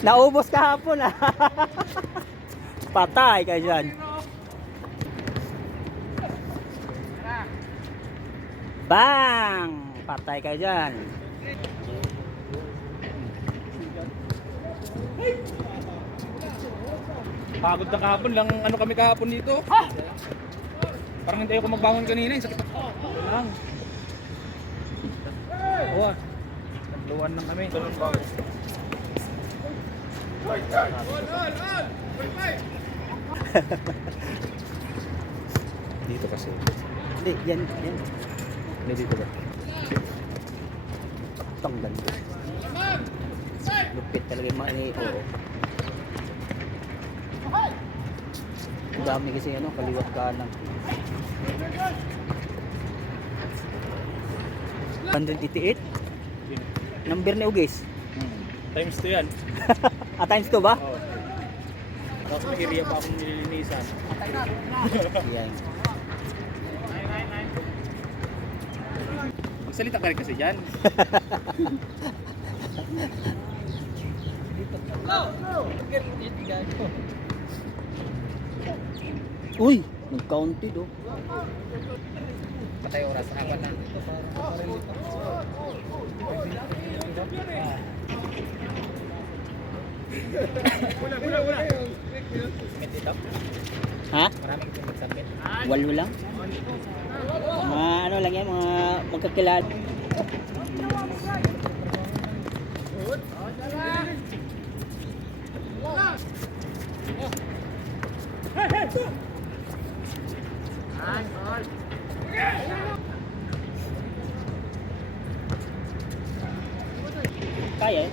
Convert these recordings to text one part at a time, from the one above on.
Naubos kahapon ah. Patay ka dyan. Bang! Patay ka dyan. Pagod na kahapon lang, ano kami kahapon dito. Parang hindi ako magbangon kanina, yung sakit ako. Lang. Oo ah. Nagluwan lang kami. Ganun ba? Dito kasi. Hindi, yan. Hindi dito ba? Tong ganda. Lupit talaga yung mga oo. Ang dami kasi ano, kaliwat kanan. 188? Number ni Ugis? Times 2 yan. Times 2 ba? Oo. Tapos may area pa akong nililinisan. Yan. Magsalita ka rin kasi dyan. Uy, nag-counted oh. Patay oras, apat na. Wala. Submit dito? Ha? Maraming submit. Walo lang? Mga ano lang yan, mga magkakilala. Kaya eh.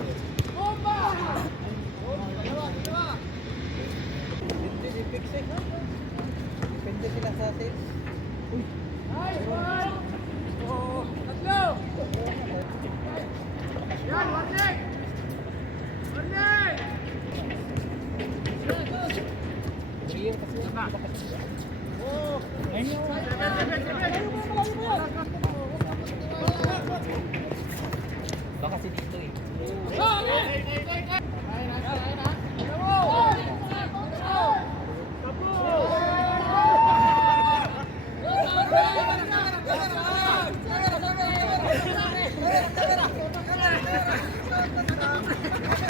Depende sila sa atin. Baka si dito eh.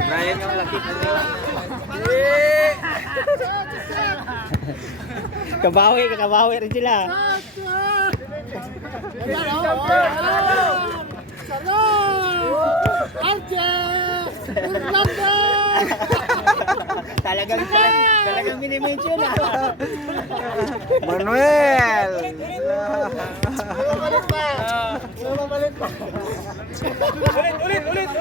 Brian yung laki po nila. Kabawi rin sila. Talagang mini-mention ah. Manuel! Mabalit pa. Ulit!